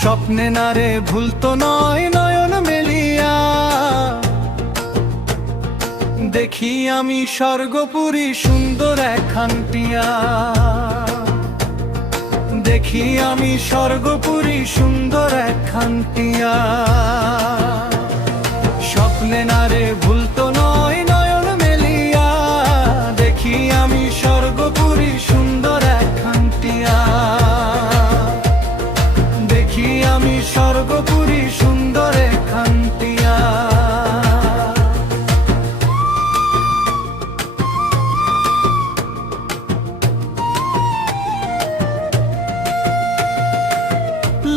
স্বপ্নে না রে ভুলতো নয় নয়ন মেলিয়া, দেখি আমি স্বর্গপুরী সুন্দর একখান টিয়া। দেখি আমি স্বর্গপুরী সুন্দর একখান টিয়া। স্বপ্নে না রে ভুলতো নয় নয়ন মেলিয়া, দেখি আমি স্বর্গপুরী সুন্দর একখান টিয়া। দেখি আমি স্বর্গপুরী সুন্দর একখান টিয়া।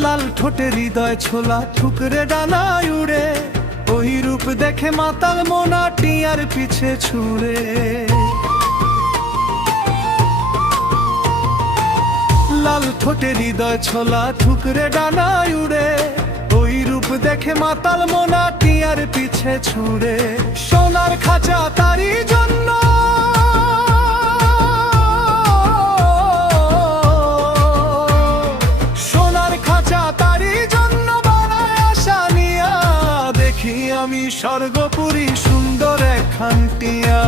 লাল ঠোঁটে হৃদয় ছোলা ঠুকরে ডানায় উড়ে, ওই রূপ দেখে মাতাল মোনা টিয়ার পিছে ছুড়ে। লাল ঠোঁটে হৃদয় ছোলা ঠুকরে ডানায় উড়ে, ওই রূপ দেখে মাতাল মোনা টিয়ার পিছে ছুড়ে। সোনার খাঁচা তারি জন্য, সোনার খাঁচা তারি জন্য বানায় আশা নিয়া। দেখি আমি স্বর্গপুরী সুন্দর একখান টিয়া।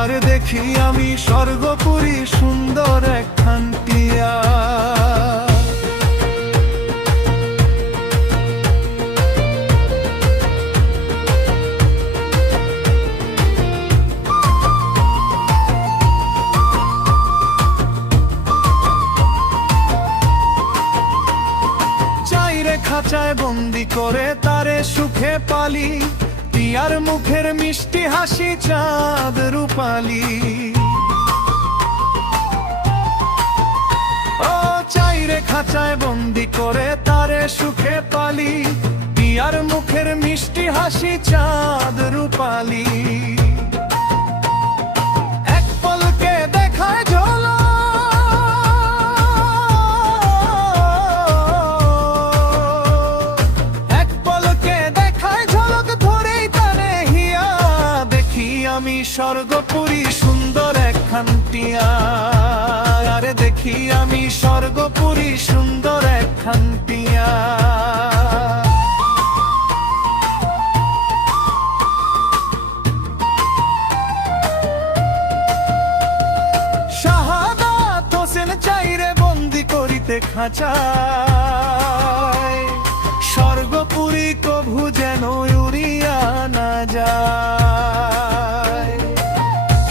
আর দেখি আমি স্বর্গপুরী সুন্দর একখান টিয়া। চাইরে খাঁচায় বন্দি করে তারে সুখে পালি, টিয়ার মুখের মিষ্টি হাসি চাঁদ রূপালি। ও চাইরে খাঁচায় বন্দি করে তারে সুখে পালি, টিয়ার মুখের মিষ্টি হাসি চাঁদ রূপালি। এক পলকে দেখায় ঝোলা, এক পলকে দেখায় ঝলক ধরেই তারে হিয়া। দেখি আমি স্বর্গপুরী সুন্দর একখান টিয়া। আরে দেখি আমি স্বর্গপুরী সুন্দর একখান টিয়া। শাহাদাত হোসেন চাইরে বন্দি করিতে খাঁচায়, স্বর্গপুরী কভু যেন উড়িয়া না যায়।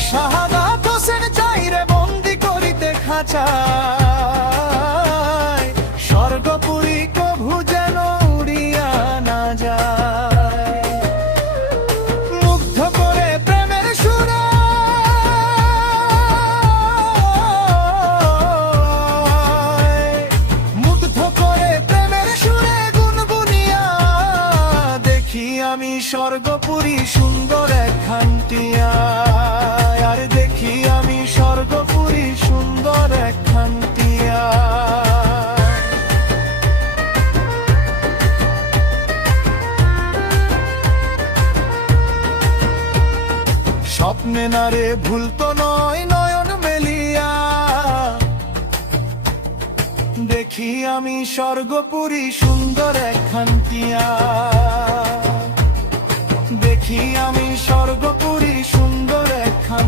শাহাদাত হোসেন চাইরে বন্দি করিতে খাঁচায়, স্বর্গপুরী কভু যেন উড়িয়া না যায়। মুগ্ধ করে প্রেমের সুরে, মুগ্ধ করে প্রেমের সুরে গুনগুনিয়া। দেখি আমি স্বর্গপুরী সুন্দর একখান টিয়া। আর দেখি আমি স্বর্গপুরী সুন্দর একখান টিয়া। স্বপ্নে না রে ভুলতো নয় নয়ন মেলিয়া, দেখি আমি স্বর্গপুরী সুন্দর একখান টিয়া। দেখি আমি স্বর্গপুরী সুন্দর একখান